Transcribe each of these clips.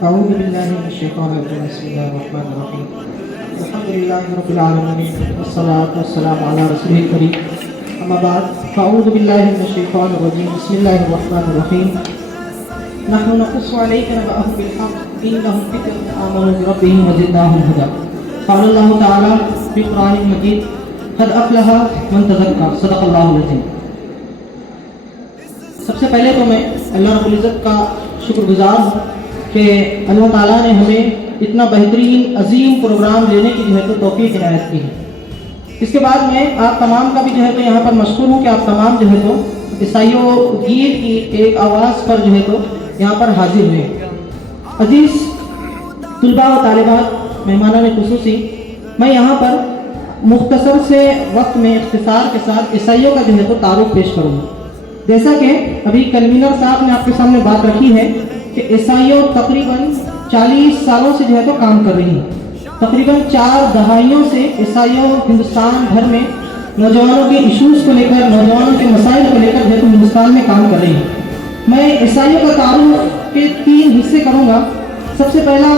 أعوذ بالله من الشيطان الرجيم بسم الله الرحمن الرحيم الحمد لله رب العالمين والصلاة والسلام على رسوله الكريم أما بعد فأعوذ بالله من الشيطان الرجيم بسم الله الرحمن الرحيم نحن نقص عليك نبأهم بالحق إنهم فتية آمنوا بربهم وزدناهم هدى قال الله تعالى في القرآن المجيد قد أفلح من تزكى صدق الله العظيم. سب سے پہلے تو میں اللہ رب العزت کا شکر گزار ہوں کہ اللہ تعالیٰ نے ہمیں اتنا بہترین عظیم پروگرام لینے کی جو ہے تو توفیق عنایت کی ہے. اس کے بعد میں آپ تمام کا بھی جو ہے تو یہاں پر مشکور ہوں کہ آپ تمام جو ہے تو عیسائیوں گیت کی ایک آواز پر جو ہے تو یہاں پر حاضر ہوئے. عزیز طلباء و طالبات مہمانان خصوصی، میں یہاں پر مختصر سے وقت میں اختصار کے ساتھ عیسائیوں کا جو ہے تو تعارف پیش کروں گا. جیسا کہ ابھی کنوینر صاحب نے آپ کے سامنے بات رکھی ہے کہ عیسائیوں تقریباً 40 سالوں سے جو ہے تو کام کر رہی ہیں. تقریباً 4 دہائیوں سے عیسائیوں ہندوستان بھر میں نوجوانوں کے ایشوز کو لے کر، نوجوانوں کے مسائل کو لے کر جو ہے تو ہندوستان میں کام کر رہی ہیں. میں عیسائیوں کا تعارف کے 3 حصے کروں گا. سب سے پہلا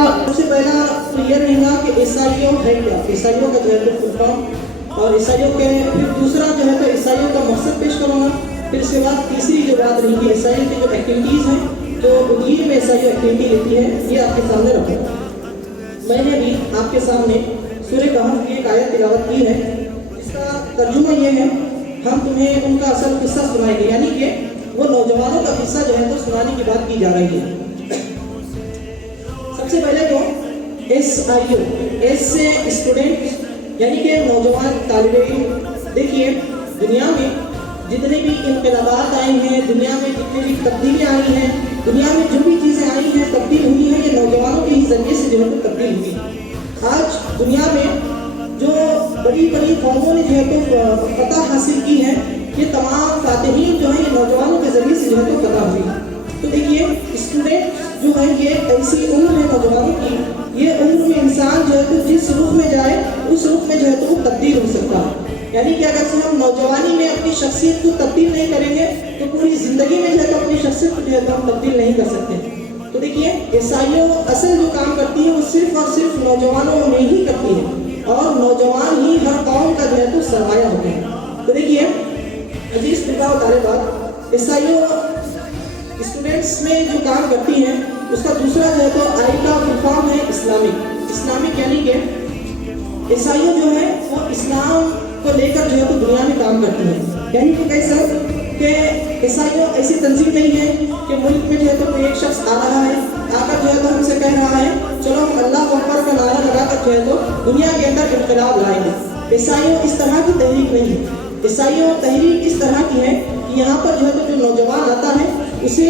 تو یہ رہے گا کہ عیسائیوں ہے کیا، عیسائیوں کا جو ہے تو فل فارم، اور عیسائیوں کے پھر دوسرا جو ہے تو عیسائیوں کا مقصد پیش کروں گا. پھر اس کے بعد تیسری جو بات رہی گی عیسائیوں کی جو ایکٹیویٹیز ہیں، جو دین میں عیسائیوں ایکٹیویٹی لیتی ہے، یہ آپ کے سامنے رکھوں گا. میں نے بھی آپ کے سامنے سورہ کہف کی ایک آیت تلاوت کی ہے جس کا ترجمہ یہ ہے، ہم تمہیں ان کا اصل قصہ سنائیں گے، یعنی کہ وہ نوجوانوں کا قصہ جو ہے تو سنانے کی بات کی جا رہی ہے. سب سے پہلے تو SIO، ایس سے اسٹوڈنٹ یعنی کہ نوجوان طالب علم. دیکھیے دنیا میں جتنے بھی انقلابات آئے ہیں، دنیا میں جتنی بھی تبدیلیاں آئی ہیں، دنیا میں جو بھی چیزیں آئی ہیں تبدیل ہوئی ہیں، یہ نوجوانوں کے ہی ذریعے سے جو ہے تو تبدیل ہوئی. آج دنیا میں جو بڑی بڑی قوموں نے جو ہے تو فتح حاصل کی ہے، یہ تمام فاتحین جو ہیں یہ نوجوانوں کے ذریعے سے جو ہے تو فتح ہوئی. تو دیکھیے اسٹوڈنٹ جو ہے یہ ایسی عمر ہے نوجوانوں کی، یہ عمر میں انسان جو ہے تو جس رخ میں جائے اس رخ میں جو ہے تو وہ تبدیل ہو سکتا ہے. یعنی کہ اگر ہم نوجوانی میں اپنی شخصیت کو تبدیل نہیں کریں گے تو پوری زندگی میں جو ہے تو اپنی شخصیت کو جو ہے تو ہم تبدیل نہیں کر سکتے. تو دیکھیے عیسائیوں اصل جو کام کرتی ہے وہ صرف اور صرف نوجوانوں میں ہی کرتی ہے، اور نوجوان ہی ہر قوم کا جو ہے تو سرمایہ ہوتے ہیں. تو دیکھیے عزیز طلباء و طالبات، عیسائیوں اسٹوڈنٹس میں جو کام کرتی ہیں اس کا دوسرا جو ہے تو آئی کا فل فارم ہے اسلامک، یعنی کہ عیسائیوں جو ہے وہ اسلام کو لے کر جو ہے تو دنیا میں کام کرتی ہیں. یعنی کہ کیسا کہ عیسائیوں ایسی تنظیم نہیں ہے کہ ملک میں جو ہے تو کوئی ایک شخص آ رہا ہے، آ کر جو ہے تو ہم سے کہہ رہا ہے چلو ہم اللہ اکبر کا نعرہ لگا کر جو ہے تو دنیا کے اندر انقلاب لائیں گے. عیسائیوں اس طرح کی تحریک نہیں ہے. عیسائیوں تحریک اس طرح کی ہے کہ یہاں پر جو ہے تو جو نوجوان آتا ہے اسے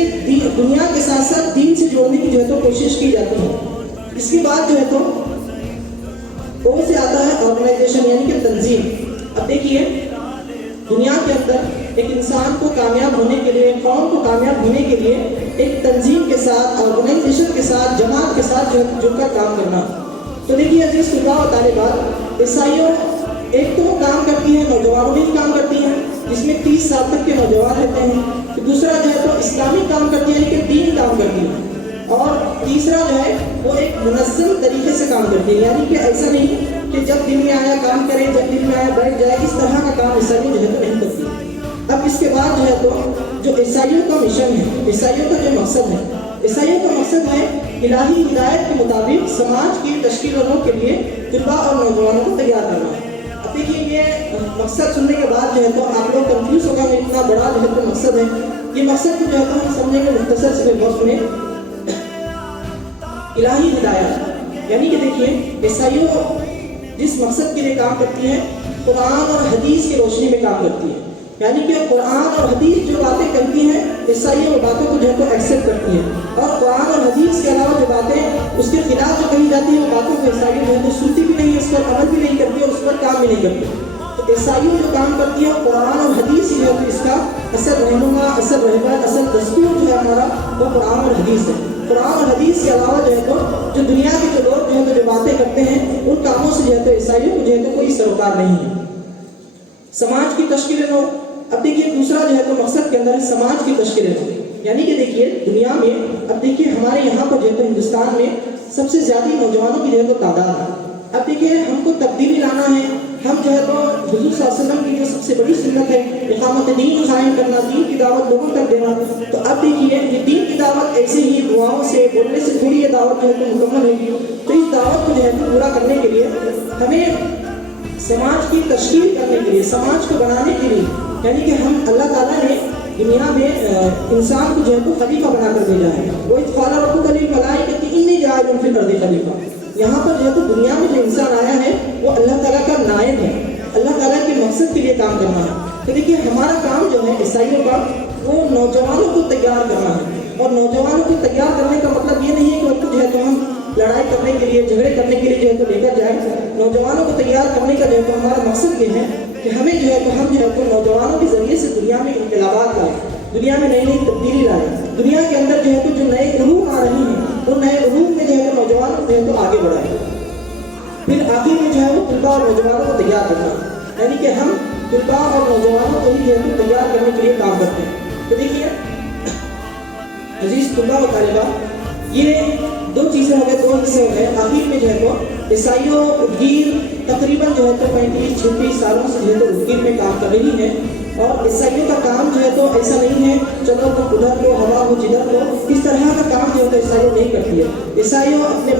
دنیا کے ساتھ ساتھ دین سے جوڑنے کی جو ہے تو کوشش کی جاتی ہے. اس کے بعد جو ہے تو او سے آتا ہے آرگنائزیشن یعنی کہ تنظیم. اب دیکھیے دنیا کے اندر ایک انسان کو کامیاب ہونے کے لیے، قوم کو کامیاب ہونے کے لیے ایک تنظیم کے ساتھ، آرگنائزیشن کے ساتھ، جماعت کے ساتھ جڑ کر کام کرنا. تو دیکھیے عزیز طلباء و طالبات، عیسائیوں ایک تو وہ کام کرتی ہیں نوجوانوں میں ہی کام کرتی ہیں جس میں 30 سال تک کے نوجوان رہتے ہیں. دوسرا جو ہے تو اسلامک کام کرتی ہے یعنی کہ دین کام کرتی ہے. اور تیسرا جو ہے وہ ایک منظم طریقے سے کام کرتی ہے، یعنی کہ ایسا نہیں کہ جب دل میں آیا کام کرے، جب دل میں آیا بیٹھ جائے، اس طرح کا کام عیسائی جو ہے تو نہیں کرتی. اب اس کے بعد جو ہے تو جو عیسائیوں کا مشن ہے، عیسائیوں کا جو مقصد ہے، عیسائیوں کا مقصد ہے الہی ہدایت کے مطابق سماج کی تشکیل و نو کے لیے طلباء اور نوجوانوں کو تیار کرنا. اب دیکھیے یہ مقصد سننے کے بعد جو ہے تو آپ لوگ کنفیوز ہوگا کہ اتنا بڑا جو ہے تو مقصد ہے. یہ مقصد کو جو ہے تو ہم سمجھیں گے مختصر سے وقت میں. الہی ہدایت یعنی کہ دیکھیے عیسائیوں جس مقصد کے لیے کام کرتی ہیں قرآن اور حدیث کی روشنی میں کام کرتی ہے. یعنی کہ قرآن اور حدیث جو باتیں کرتی ہیں عیسائیوں وہ باتوں کو جو ہے تو ایکسیپٹ کرتی ہیں، اور قرآن اور حدیث کے علاوہ جو باتیں اس کے خلاف جو کہی جاتی ہیں وہ باتوں کو عیسائیوں جو ہے تو سنتی بھی نہیں، اس پر عمل بھی نہیں کرتی اور اس پر کام بھی نہیں کرتی. تو عیسائیوں جو کام کرتی ہے قرآن اور حدیث ہی جو ہے اس کا اصل رہنما، اصل رہبر، اصل دستور جو ہے ہمارا وہ قرآن اور حدیث ہے. قرآن اور حدیث کے علاوہ جو ہے تو جو دنیا کے جو لوگ جو ہے تو جو باتیں کرتے ہیں ان کاموں سے جو ہے تو عیسائیوں کو جو ہے تو کوئی سروکار نہیں ہے. سماج کی تشکیل نو. اب دیکھیے دوسرا جو ہے تو مقصد کے اندر ہے سماج کی تشکیل نو. یعنی کہ دیکھیے دنیا میں اب دیکھیے ہمارے یہاں پر جو ہے تو ہندوستان میں سب سے زیادہ نوجوانوں کی جو ہے تو تعداد ہے. اب دیکھیے ہم کو تبدیلی لانا ہے. ہم جو ہے تو حضور صلی اللہ علیہ وسلم کی جو سب سے بڑی سنت ہے اقامت دین قائم کرنا, دین کی دعوت لوگوں تک دینا. تو اب دیکھیے یہ دین کی دعوت ایسے ہی دعاؤں سے بولنے سے تھوڑی یہ دعوت جو ہے تو مکمل ہوگی. تو اس دعوت کو جو ہے تو پورا کرنے کے لیے ہمیں سماج کی تشکیل کرنے کے لیے, سماج کو بنانے کے لیے, یعنی کہ ہم اللہ تعالیٰ نے دنیا میں انسان کو جو ہے تو خلیفہ بنا کر بھیجا ہے. وہ قال ربک للملائکۃ انی جاعل فی الارض خلیفہ. یہاں پر جو ہے تو دنیا میں جو انسان آیا ہے وہ اللہ تعالیٰ کا نائب ہے, اللہ تعالیٰ کے مقصد کے لیے کام کرنا ہے. تو دیکھیے ہمارا کام جو ہے عیسائیوں کا وہ نوجوانوں کو تیار کرنا ہے. اور نوجوانوں کو تیار کرنے کا مطلب یہ نہیں ہے کہ ان کو جو ہے تو ہم لڑائی کرنے کے لیے, جھگڑے کرنے کے لیے جو ہے تو لے کر جائیں. نوجوانوں کو تیار کرنے کا جو ہے تو ہمارا مقصد یہ ہے کہ ہمیں جو ہے تو ہم جو ہے تو نوجوانوں کے ذریعے سے دنیا میں انقلابات لائیں, دنیا میں نئی نئی تبدیلی لائیں. دنیا کے اندر جو ہے تو جو نئے علوم آ رہی ہیں وہ نئے علوم میں جو ہے تو نوجوانوں کو جو ہے تو آگے بڑھائیں. پھر آخر میں جو ہے وہ طلباء اور نوجوانوں کو تیار کرنا, یعنی کہ ہم طلباء اور نوجوانوں کو ہی جو ہے تو تیار کرنے کے لیے کام کرتے ہیں. تو دیکھیے عزیز طلباء و طالبات, یہ دو چیزیں ہو گئے, دو حصے ہو گئے. آخر میں جو ہے تو عیسائیوں گیر تقریباً جو ہے تو 35-36 سالوں سے جو ہے تو گیر میں کام کر رہی ہے. اور عیسائیوں کا کام جو ہے تو ایسا نہیں ہے چلو تو ادھر کو ہوا ہو جدھر کو, اس طرح کا کام جو ہے تو عیسائیوں نہیں کرتی ہے. عیسائیوں اپنے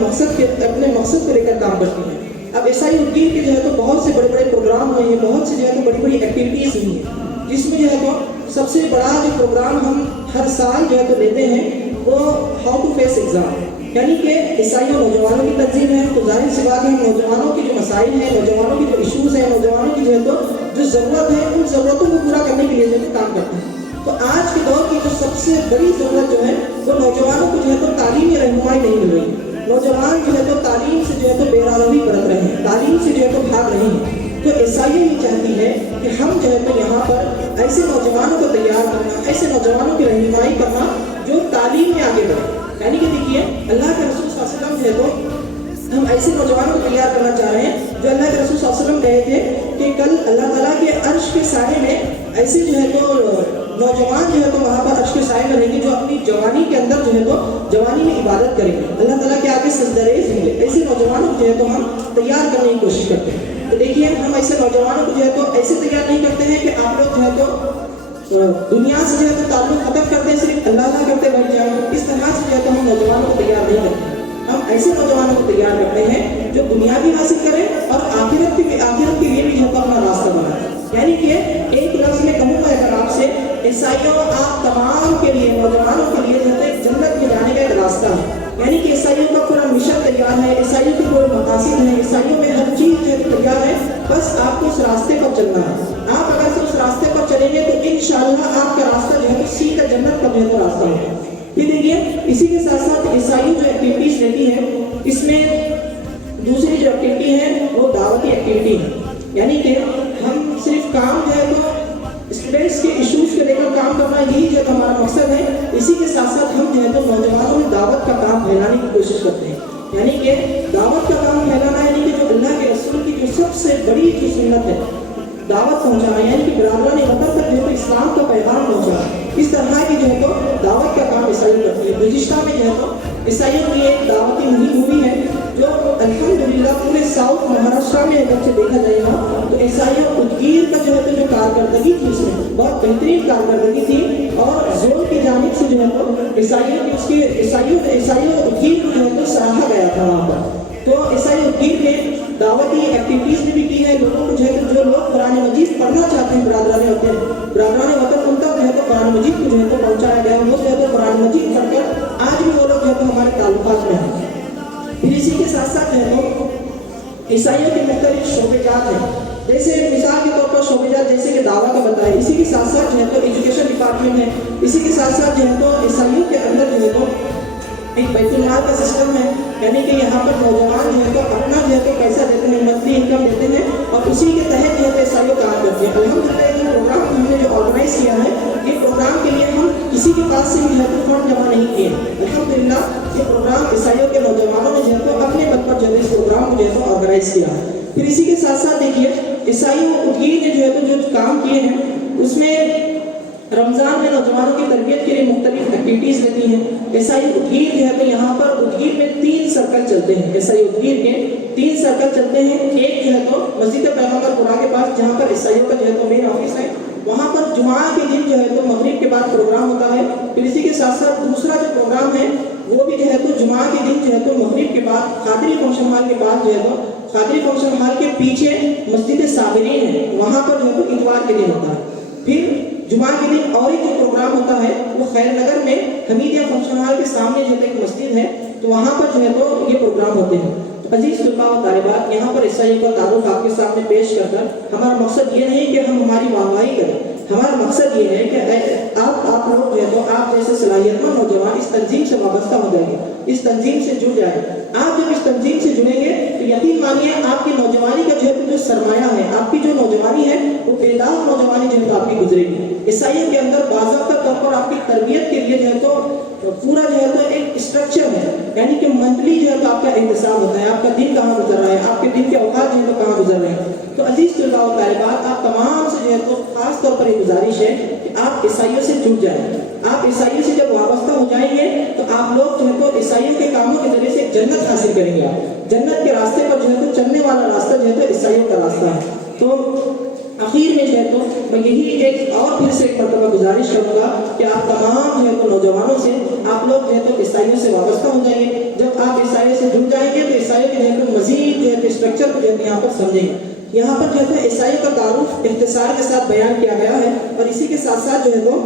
مقصد کو لے کر کام کرتی ہیں. اب عیسائی گیر کے جو ہے تو بہت سے بڑے بڑے پروگرام ہوئے ہیں, بہت سے جو ہے تو بڑی بڑی ایکٹیویٹیز ہوئی ہیں, جس میں جو ہے تو سب سے بڑا جو پروگرام ہم ہر سال جو ہے تو لیتے ہیں وہ ہاؤ ٹو فیس ایگزام, یعنی کہ عیسائیوں نوجوانوں کی تنظیم ہے. تو ظاہر سی بات ہے نوجوانوں کی جو مسائل ہیں, نوجوانوں کی جو ایشوز ہیں, نوجوانوں کی جو ہے تو جو ضرورت ہے ان ضرورتوں کو پورا کرنے کے لیے جو ہے کام کرتے ہیں. تو آج کے دور کی جو سب سے بڑی ضرورت جو ہے وہ نوجوانوں کو جو ہے تو تعلیمی رہنمائی نہیں مل رہی. نوجوان جو ہے تو تعلیم سے جو ہے تو بے راغبی برت رہے ہیں, تعلیم سے جو ہے تو بھاگ رہے ہیں. تو عیسائیوں یہ چاہتی ہے کہ ہم جو ہے تو یہاں پر ایسے نوجوانوں کو تیار کرنا, ایسے نوجوانوں کی رہنمائی کرنا جو تعلیم میں آگے بڑھے. یعنی کہ دیکھیے اللہ کے رسول صلی اللہ علیہ وسلم جو ہے تو ہم ایسے نوجوانوں کو تیار کرنا چاہ رہے ہیں جو اللہ کے رسول صلی اللہ علیہ وسلم کہے تھے کہ کل اللہ تعالیٰ کے عرش کے سائے میں ایسے جو ہے تو نوجوان جو ہے تو وہاں پر عرش کے سائے میں رہیں گے جو اپنی جوانی کے اندر جو ہے تو جوانی میں عبادت کریں گے, اللہ تعالیٰ کے آگے سجدریز ہوں گے. ایسے نوجوانوں کو جو ہے تو ہم تیار کرنے کی کوشش کرتے ہیں. تو دیکھیے ہم ایسے نوجوانوں کو جو ہے تو ایسے تیار نہیں کرتے ہیں کہ آپ لوگ جو ہے تو دنیا سے جو ہے تو تعلق ختم کرتے ہیں, صرف اللہ کرتے بیٹھ جائیں. اس طرح سے جو ہے تو ہم نوجوانوں کو تیار نہیں کرتے. ہم ایسے نوجوانوں کو تیار کرتے ہیں جو دنیا بھی حاصل کریں اور آخرت کے لیے بھی جو ہے اپنا راستہ بنائیں. یعنی کہ ایک لفظ میں کہوں گا اگر آپ سے, عیسائیوں آپ تمام کے لیے, نوجوانوں کے لیے جو ہے جنت میں جانے کا ایک راستہ ہے. یعنی کہ عیسائیوں کا پورا مشن تیار ہے, عیسائیوں کے پورے مقاصد ہیں, عیسائیوں میں ہر چیز جو ہے تیار ہے, بس آپ کو اس راستے پر چلنا ہے. آپ اگر سے اس راستے پر چلیں گے تو انشاءاللہ آپ کا راستہ جو ہے سیدھا جنت کا جو ہے راستہ ہوگا. یہ دیکھیے اسی کے ساتھ ساتھ عیسائیوں جو ایکٹیویٹیز لیتی ہے اس میں دوسری جو ایکٹیویٹی ہے وہ دعوتی ایکٹیویٹی ہے. یعنی کہ ہم صرف کام جو ہے تو اسٹوڈنٹس کے ایشوز کو لے کر کام کرنا, یہی جو ہمارا مقصد ہے. اسی کے ساتھ ساتھ ہم جو ہے تو نوجوانوں میں دعوت کا کام پھیلانے کی کوشش کرتے ہیں. یعنی کہ دعوت کا کام پھیلانا, یعنی کہ جو اللہ کے رسول کی جو سب سے بڑی جو سنت ہے دعوت پہنچانا, یعنی کہ برادران وطن تک جو ہے تو اسلام کا پیغام پہنچانا. اس طرح کی جو ہے تو دعوت کا کام عیسائی کرتی ہے. گزشتہ میں جو ہے تو عیسائیوں کی ایک دعوتی مہم ہوئی ہے جو الحمدللہ پورے ساؤتھ مہاراشٹر میں اگر سے دیکھا جائے گا تو عیسائیوں ادگیر کا جو ہے تو جو کارکردگی تھی اس میں بہت بہترین کارکردگی تھی, اور زور کی جانب سے جو ہے تو عیسائیوں کی اس کے عیسائیوں ادگیر کو جو ہے تو سراہا گیا تھا وہاں پر. تو عیسائی ادگیر نے دعوتی ایکٹیویٹیز بھی کی ہے. لوگوں کو جو ہے جو لوگ قرآن مجید پڑھنا چاہتے ہیں برادران وطن ان تک جو ہے تو قرآن مجید کو جو ہے تو پہنچایا گیا. وہ جو ہے تو قرآن مجید پڑھ کر آج بھی وہ لوگ جو ہے تو ہمارے تعلقات میں ہیں. پھر اسی کے ساتھ ساتھ جو ہے تو عیسائیوں کے مختلف شعبے جات ہیں, جیسے مثال کے طور پر شعبے جات جیسے کہ دعویٰ کا بتایا. اسی کے ساتھ ساتھ جو ہے تو ایجوکیشن ڈپارٹمنٹ ہے. اسی کے ساتھ ساتھ جو ہے تو عیسائیوں کے اندر جو ہے تو ایک بیت المال کا سسٹم ہے. یعنی کہ یہاں پر نوجوان جو ہے تو اپنا جو ہے تو پیسہ دیتے ہیں, منتھلی انکم دیتے ہیں, اور اسی کے تحت جو ہے تو عیسائیوں کام کرتے ہیں. الحمدللہ یہ پروگرام ہم نے جو آرگنائز کیا ہے, یہ پروگرام کے لیے ہم کسی کے پاس سے بھی جو ہے تو فنڈ جمع نہیں کیے. الحمدللہ یہ پروگرام عیسائیوں کے نوجوانوں نے جو ہے تو اپنے بل پر جو ہے اس پروگرام کو جو ہے تو آرگنائز کیا ہے. پھر اسی کے ساتھ ساتھ دیکھیے عیسائیوں ادگیر نے جو ہے تو جو کام کیے ہیں اس میں رمضان میں نوجوانوں کی تربیت کے لیے مختلف ایکٹیویٹیز رہتی ہیں۔ عیسائی ادگیر جو ہے تو یہاں پر ادگیر میں 3 سرکل چلتے ہیں، عیسائی ادگیر کے 3 سرکل چلتے ہیں۔ ایک جو ہے تو مسجد پیغمبر پورہ کے پاس جہاں پر عیسائیوں کا جو ہے تو مین آفس ہے، وہاں پر جمعہ کے دن جو ہے تو مغرب کے بعد پروگرام ہوتا ہے۔ پھر اسی کے ساتھ ساتھ دوسرا جو پروگرام ہے وہ بھی جو ہے تو جمعہ کے دن جو ہے تو مغرب کے بعد قادری فنکشن ہال کے پاس جو ہے تو قادری فنکشن ہال کے پیچھے مسجد صابرین ہے، وہاں پر جو ہے تو اتوار کے دن ہوتا ہے۔ پھر جمعہ کے دن اور ایک جو پروگرام ہوتا ہے وہ خیر نگر میں حمیدیہ فنکشن ہال کے سامنے جو ہے ایک مسجد ہے، تو وہاں پر جو ہے تو یہ پروگرام ہوتے ہیں۔ عزیز طلباء و طالبات، یہاں پر عیسائیوں کا تعارف آپ کے سامنے پیش کر کر ہمارا مقصد یہ نہیں کہ ہم ہماری واہواہی کریں، ہمارا مقصد یہ ہے کہ آپ لوگ جو ہے تو آپ جیسے صلاحیت مند نوجوان اس تنظیم سے وابستہ ہو جائیں گے، اس تنظیم سے جڑ جائیں گے۔ آپ جب اس تنظیم سے جڑیں گے تو یقین مانیے آپ کی نوجوانی کا جو ہے جو سرمایہ ہے، آپ کی جو نوجوانی ہے وہ بیدار نوجوانی جو ہے تو آپ کی گزرے گی۔ عیسائیوں کے اندر باضابطہ طور پر آپ کی تربیت کے لیے جو ہے تو پورا جو ہے تو ایک اسٹرکچر ہے، یعنی کہ منتھلی جو ہے تو آپ کا احتساب ہوتا ہے، آپ کا دن کہاں گزر رہا ہے، آپ کے دن کے اوقات جو ہے تو کہاں گزر رہے ہیں۔ تو عزیز طلباء و طالبات، آپ تمام سے جو ہے تو خاص طور پر ایک گزارش ہے کہ آپ عیسائیوں سے جڑ جائیں۔ آپ عیسائیوں سے جب وابستہ ہو جائیں گے تو آپ لوگ جو ہے تو عیسائیوں کے کاموں کے ذریعے سے جنت حاصل کریں گے۔ آپ جنت کے راستے پر جو ہے تو چلنے والا راستہ جو ہے تو عیسائیوں کا راستہ ہے۔ تو آخر میں جو ہے تو میں یہی ایک اور پھر سے ایک مرتبہ گزارش کروں گا کہ آپ تمام جو ہے تو نوجوانوں سے آپ لوگ جو ہے تو عیسائیوں سے وابستہ ہو جائیں گے۔ جب آپ عیسائیوں سے جڑ جائیں گے تو عیسائیوں کے جو ہے تو مزید جو ہے تو اسٹرکچر کو جو ہے تو یہاں پر سمجھیں گے۔ یہاں پر جو ہے تو عیسائیوں کا تعارف اختصار کے ساتھ بیان کیا گیا ہے، اور اسی کے ساتھ ساتھ جو ہے تو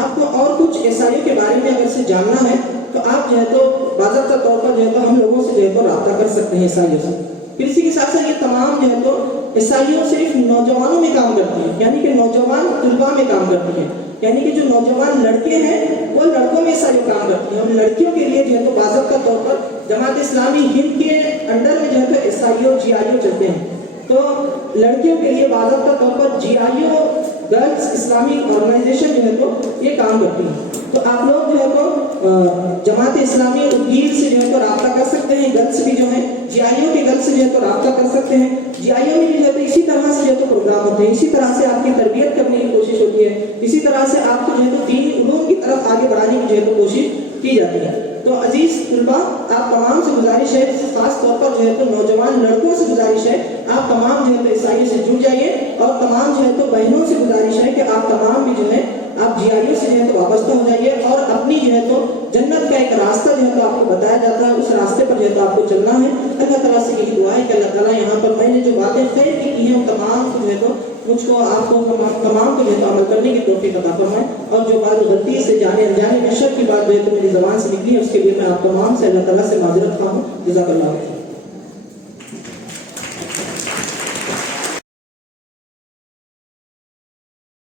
آپ کو اور کچھ عیسائیوں کے بارے میں اگر سے جاننا ہے تو آپ جو ہے تو باضابطہ طور پر جو ہے تو ہم لوگوں سے جو ہے تو رابطہ کر سکتے ہیں عیسائیوں سے۔ پھر اسی کے ساتھ ساتھ یہ تمام جو ہے تو عیسائیوں صرف نوجوانوں میں کام کرتی ہیں، یعنی کہ نوجوان طلباء میں کام کرتی ہیں، یعنی کہ جو نوجوان لڑکے ہیں وہ لڑکوں میں عیسائیوں کام کرتی ہیں، اور لڑکیوں کے لیے جو ہے تو باضابطہ طور پر جماعت اسلامی ہند کے انڈر میں جو ہے تو عیسائیوں GIO چلتے ہیں۔ تو لڑکیوں کے لیے باضابطہ طور پر GIO گرلز اسلامک آرگنائزیشن جو ہے تو یہ کام کرتی ہے۔ تو آپ لوگ جو ہے تو جماعت اسلامی ادگیر سے جو ہے تو رابطہ کر سکتے ہیں، گرلز بھی جو ہیں GIO کے گرلز سے جو ہے تو رابطہ کر سکتے ہیں۔ GIO میں جو ہے تو اسی طرح سے جو ہے تو پروگرام ہوتے ہیں، اسی طرح سے آپ کی تربیت کرنے کی کوشش ہوتی ہے، اسی طرح سے آپ کو جو ہے تو دینی علوم کی طرف آگے بڑھانے کی جو ہے تو کوشش کی جاتی ہے۔ تو عزیز طلباء، آپ تمام سے گزارش ہے، خاص طور پر جو ہے تو نوجوان لڑکوں سے گزارش ہے، آپ تمام جو ہے تو عیسائیوں سے جڑ جائیے، اور تمام جو ہے تو بہنوں سے گزارش ہے کہ آپ تمام بھی جو ہے آپ GIO سے جو ہے تو وابستہ ہو جائیے، اور اپنی جو ہے تو جنت کا ایک راستہ جو ہے تو آپ کو بتایا جاتا ہے، اس راستے پر جو ہے تو آپ کو چلنا ہے۔ اللہ تعالیٰ سے یہی دعا ہے کہ اللہ تعالیٰ یہاں پر میں نے جو باتیں خیر کی ہیں ان تمام کو جو ہے تو مجھ کو آپ کو تمام کو جو ہے تو عمل کرنے کی توفیق عطا فرمائے، اور جو بات غلطی سے جانے انجانے میں شک کی بات جو ہے تو میری زبان سے نکلی ہے اس کے لیے میں آپ تمام سے اللہ تعالیٰ سے معذرت خواہ ہوں۔ جزاک اللہ۔